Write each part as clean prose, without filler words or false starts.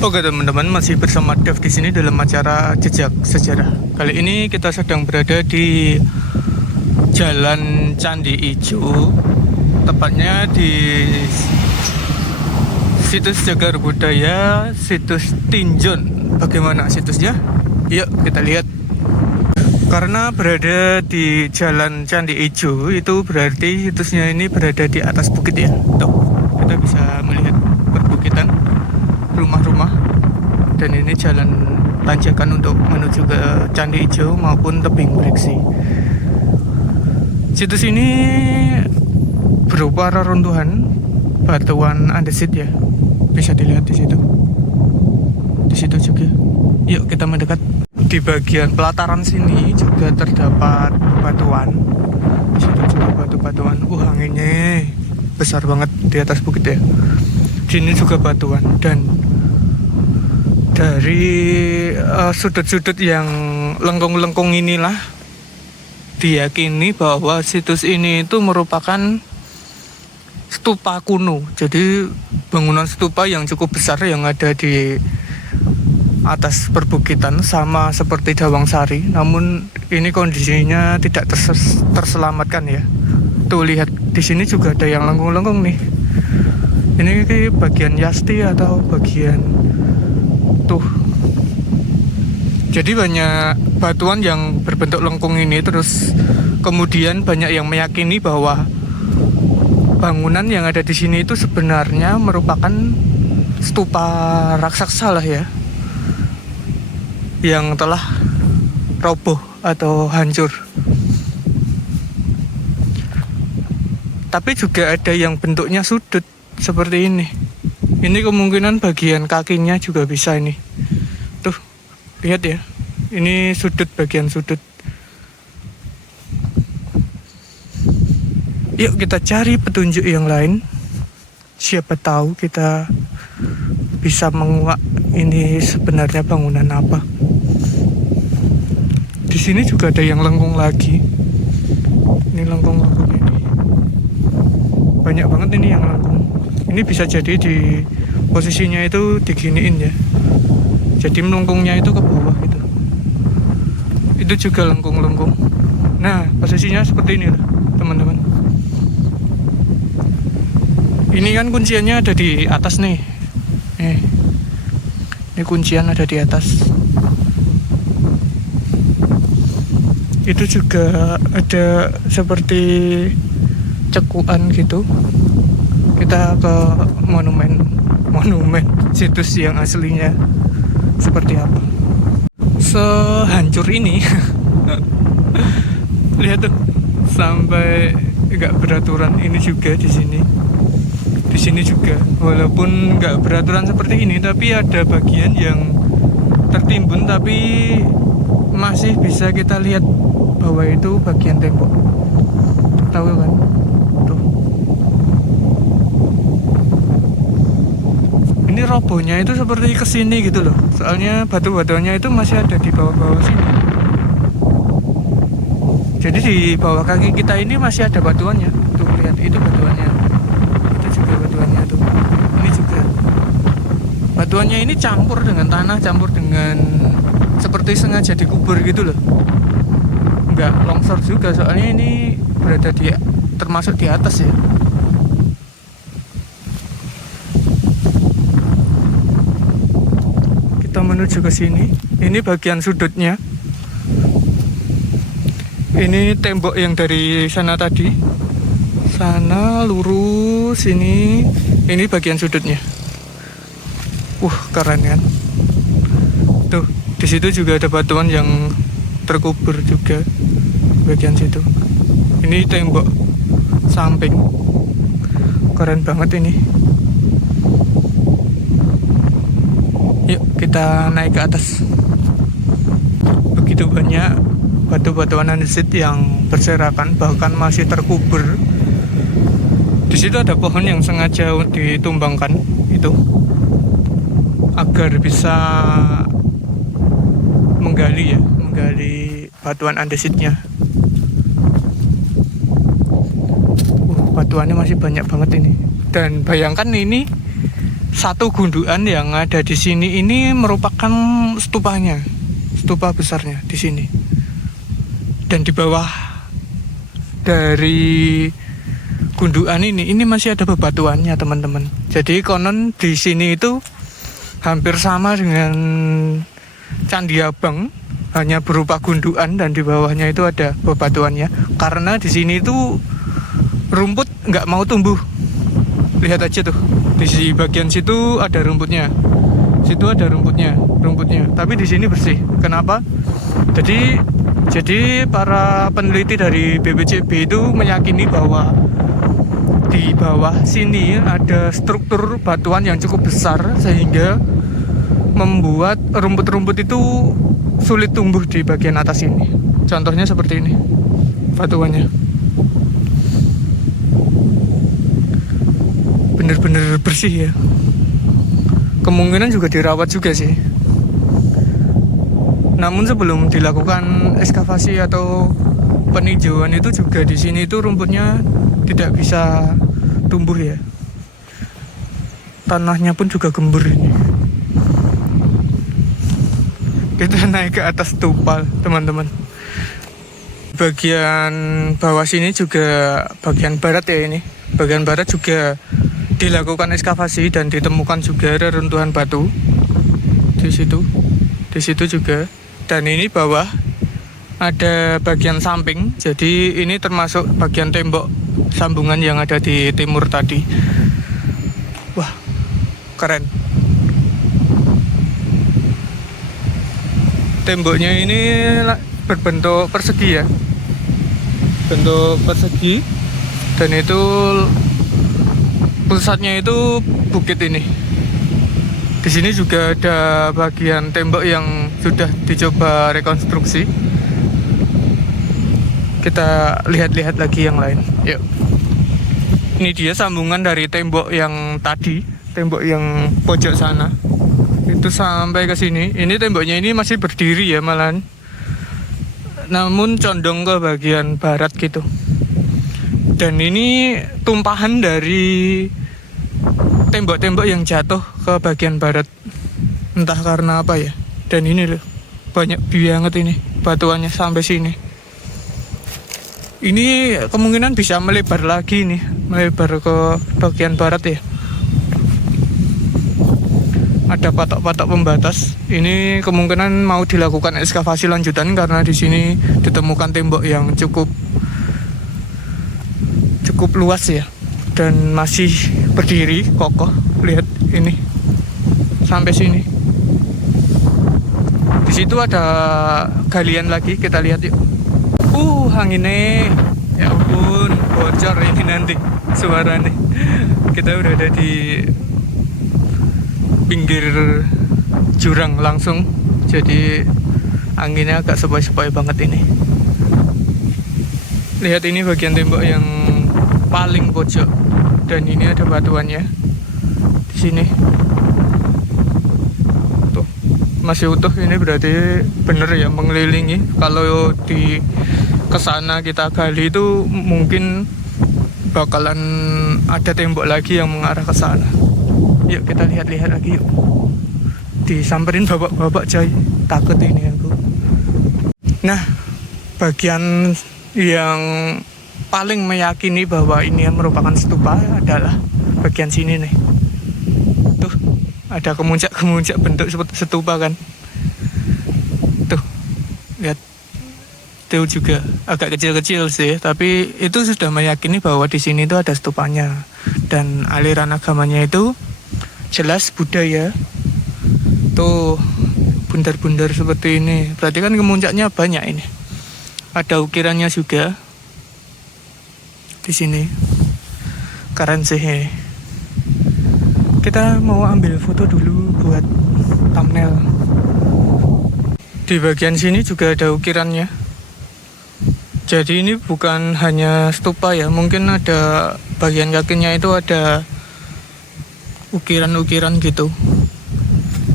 Oke teman-teman, masih bersama Dev di sini dalam acara Jejak Sejarah. Kali ini kita sedang berada di Jalan Candi Ijo, tepatnya di situs Cagar Budaya, situs Tinjon. Bagaimana situsnya? Yuk kita lihat. Karena berada di Jalan Candi Ijo, itu berarti situsnya ini berada di atas bukit ya. Tuh, kita bisa melihat perbukitan, rumah-rumah, dan ini jalan tanjakan untuk menuju ke Candi Ijo maupun tebing breksi. Situs ini berupa reruntuhan batuan andesit ya, bisa dilihat di situ. Di situ juga. Yuk kita mendekat. Di bagian pelataran sini juga terdapat batuan. Di situ juga batu-batuan. Anginnya besar banget di atas bukit ya. Di sini juga batuan, dan dari sudut-sudut yang lengkung-lengkung inilah diyakini bahwa situs ini itu merupakan stupa kuno. Jadi bangunan stupa yang cukup besar yang ada di atas perbukitan, sama seperti Dawang Sari, namun ini kondisinya tidak terselamatkan ya. Tuh lihat di sini juga ada yang lengkung-lengkung nih. Ini bagian Yasti atau bagian tuh. Jadi banyak batuan yang berbentuk lengkung ini, terus kemudian banyak yang meyakini bahwa bangunan yang ada di sini itu sebenarnya merupakan stupa raksasa lah ya, yang telah roboh atau hancur. Tapi juga ada yang bentuknya sudut seperti ini. Ini kemungkinan bagian kakinya juga bisa ini. Tuh, lihat ya. Ini sudut, bagian sudut. Yuk kita cari petunjuk yang lain. Siapa tahu kita bisa menguak ini sebenarnya bangunan apa. Di sini juga ada yang lengkung lagi. Ini lengkung-lengkung ini. Banyak banget ini yang lengkung. Ini bisa jadi di posisinya itu diginiin ya. Jadi melengkungnya itu ke bawah gitu. Itu juga lengkung-lengkung. Nah, posisinya seperti ini lah, teman-teman. Ini kan kunciannya ada di atas nih. Ini kuncian ada di atas. Itu juga ada seperti cekuan gitu. Kita ke monumen situs yang aslinya seperti apa. Sehancur ini. Lihat tuh, sampai nggak beraturan ini juga di sini. Di sini juga, walaupun nggak beraturan seperti ini, tapi ada bagian yang tertimbun, tapi masih bisa kita lihat bahwa itu bagian tembok. Tahu kan? Tuh. Ini robohnya itu seperti kesini gitu loh. Soalnya batu-batuannya itu masih ada di bawah-bawah sini. Jadi di bawah kaki kita ini masih ada batuannya. Tuh lihat, itu batuannya. Itu juga batuannya tuh. Ini juga. Batuannya ini campur dengan tanah, campur dengan seperti sengaja dikubur gitu loh. Enggak longsor juga, soalnya ini berada di termasuk di atas ya. Kita menuju ke sini. Ini bagian sudutnya. Ini tembok yang dari sana tadi. Sana lurus ini. Ini bagian sudutnya. Keren kan? Tuh, di situ juga ada batuan yang terkubur juga bagian situ. Ini tembok samping, keren banget ini. Yuk kita naik ke atas. Begitu banyak batu-batuan andesit yang berserakan, bahkan masih terkubur. Di situ ada pohon yang sengaja ditumbangkan itu agar bisa menggali batuan andesitnya. Batuannya masih banyak banget ini. Dan bayangkan ini satu gundukan yang ada di sini ini merupakan stupanya, stupa besarnya di sini. Dan di bawah dari gundukan ini masih ada bebatuannya teman-teman. Jadi konon di sini itu hampir sama dengan Candi Abang, hanya berupa gundukan dan di bawahnya itu ada bebatuannya. Karena di sini itu rumput nggak mau tumbuh. Lihat aja tuh, di bagian situ ada rumputnya, situ ada rumputnya. Tapi di sini bersih. Kenapa? Jadi para peneliti dari BPCB itu meyakini bahwa di bawah sini ada struktur batuan yang cukup besar sehingga membuat rumput-rumput itu sulit tumbuh di bagian atas ini. Contohnya seperti ini batuannya, bener-bener bersih ya. Kemungkinan juga dirawat juga sih. Namun sebelum dilakukan ekskavasi atau peninjauan itu juga di sini itu rumputnya tidak bisa tumbuh ya. Tanahnya pun juga gembur ini. Kita naik ke atas stupa teman-teman. Bagian bawah sini juga bagian barat ya ini. Bagian barat juga dilakukan ekskavasi dan ditemukan juga reruntuhan batu di situ. Di situ juga. Dan ini bawah ada bagian samping. Jadi ini termasuk bagian tembok sambungan yang ada di timur tadi. Wah, keren. Temboknya ini berbentuk persegi ya. Bentuk persegi. Dan itu pusatnya itu bukit ini. Di sini juga ada bagian tembok yang sudah dicoba rekonstruksi. Kita lihat-lihat lagi yang lain. Yuk. Ini dia sambungan dari tembok yang tadi, tembok yang pojok sana. Itu sampai ke sini. Ini temboknya ini masih berdiri ya malahan. Namun condong ke bagian barat gitu. Dan ini tumpahan dari tembok-tembok yang jatuh ke bagian barat, entah karena apa ya. Dan ini loh, banyak banget ini batuannya sampai sini. Ini kemungkinan bisa melebar lagi nih, melebar ke bagian barat ya. Ada patok-patok pembatas. Ini kemungkinan mau dilakukan ekskavasi lanjutan karena di sini ditemukan tembok yang cukup luas ya. Dan masih berdiri kokoh. Lihat ini sampai sini. Di situ ada galian lagi, kita lihat yuk. Anginnya, ya ampun, bocor ini nanti suaranya. Kita udah ada di pinggir jurang langsung, jadi anginnya agak sepoi-sepoi banget ini. Lihat ini bagian tembok yang paling pojok. Dan ini ada batuannya di sini. Tuh, masih utuh. Ini berarti bener ya mengelilingi. Kalau di kesana kita gali itu mungkin bakalan ada tembok lagi yang mengarah ke sana. Yuk kita lihat-lihat lagi yuk. Disamperin bapak-bapak coy. Takut ini aku. Nah, bagian yang paling meyakini bahwa ini merupakan stupa adalah bagian sini nih. Tuh, ada kemuncak-kemuncak bentuk stupa kan. Tuh, lihat. Itu juga agak kecil-kecil sih, tapi itu sudah meyakini bahwa di sini itu ada stupanya. Dan aliran agamanya itu jelas budaya. Tuh, bundar-bundar seperti ini. Berarti kan kemuncaknya banyak ini. Ada ukirannya juga di sini. Keren sih ini. Kita mau ambil foto dulu buat thumbnail. Di bagian sini juga ada ukirannya. Jadi ini bukan hanya stupa ya, mungkin ada bagian kakinya itu ada ukiran-ukiran gitu.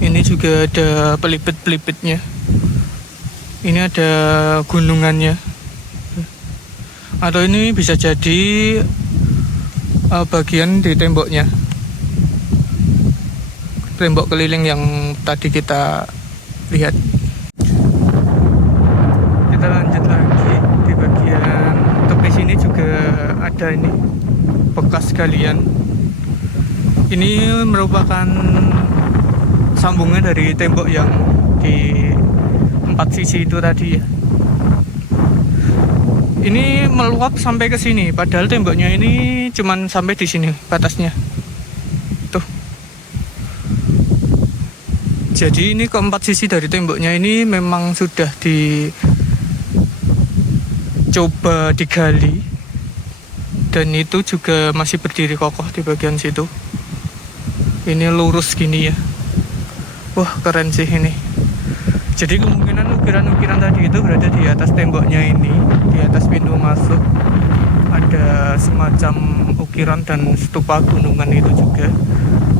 Ini juga ada pelipit-pelipitnya. Ini ada gunungannya. Atau ini bisa jadi bagian di temboknya. tembok keliling yang tadi kita lihat. Kita lanjut lagi di bagian tepi sini juga ada ini bekas galian. Ini merupakan sambungan dari tembok yang di 4 sisi itu tadi ya. Ini meluap sampai ke sini, padahal temboknya ini cuman sampai di sini batasnya. Tuh. Jadi ini keempat sisi dari temboknya ini memang sudah dicoba digali, dan itu juga masih berdiri kokoh di bagian situ. Ini lurus gini ya. Wah, keren sih ini. Jadi kemungkinan ukiran-ukiran tadi itu berada di atas temboknya ini, di atas pintu masuk ada semacam ukiran dan stupa gunungan itu juga.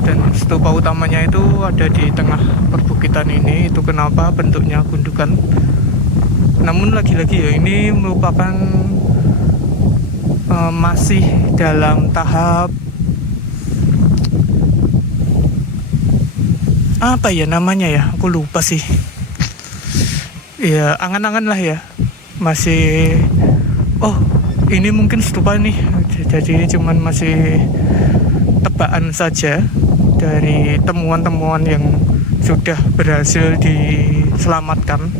Dan stupa utamanya itu ada di tengah perbukitan ini. Itu kenapa bentuknya gundukan. Namun lagi-lagi ya, ini merupakan masih dalam tahap apa ya namanya ya, aku lupa sih. Ya angan-angan lah ya, masih ini mungkin stupa nih, jadi cuman masih tebaan saja dari temuan-temuan yang sudah berhasil diselamatkan.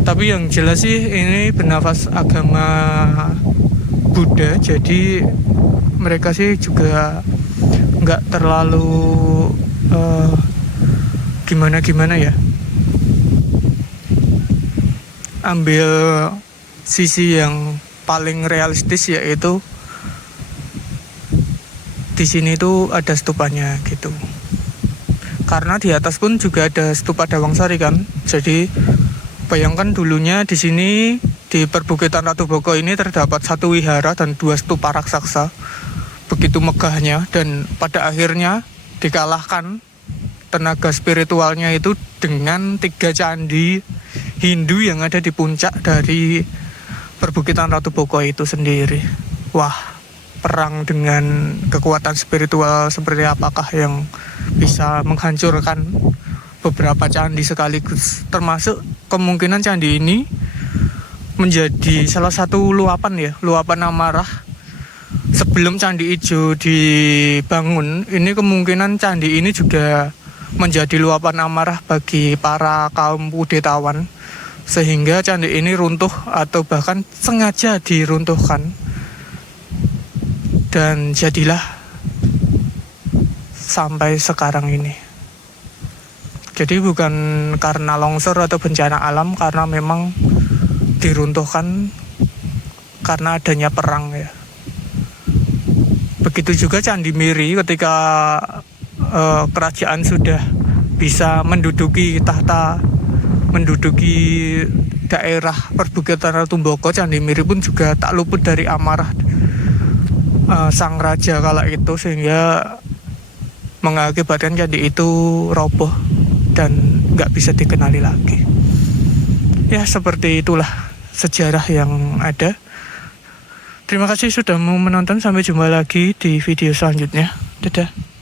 Tapi yang jelas sih ini bernafas agama Buddha, jadi mereka sih juga nggak terlalu gimana ya, ambil sisi yang paling realistis, yaitu di sini tuh ada stupanya gitu. Karena di atas pun juga ada stupa Dawangsari kan. Jadi bayangkan dulunya di sini di perbukitan Ratu Boko ini terdapat 1 wihara dan 2 stupa raksasa. Begitu megahnya, dan pada akhirnya dikalahkan tenaga spiritualnya itu dengan 3 candi Hindu yang ada di puncak dari perbukitan Ratu Boko itu sendiri. Wah, perang dengan kekuatan spiritual seperti apakah yang bisa menghancurkan beberapa candi sekaligus. Termasuk kemungkinan candi ini menjadi salah satu luapan amarah. Sebelum Candi Ijo dibangun, ini kemungkinan candi ini juga menjadi luapan amarah bagi para kaum kudetawan, sehingga candi ini runtuh atau bahkan sengaja diruntuhkan, dan jadilah sampai sekarang ini. Jadi bukan karena longsor atau bencana alam, karena memang diruntuhkan karena adanya perang ya. Begitu juga Candi Miri, ketika kerajaan sudah bisa menduduki tahta, menduduki daerah perbukitan Ratu Boko, Candi Miri pun juga tak luput dari amarah sang raja kala itu, sehingga mengakibatkan candi itu roboh dan nggak bisa dikenali lagi. Ya seperti itulah sejarah yang ada. Terima kasih sudah mau menonton, sampai jumpa lagi di video selanjutnya. Dadah.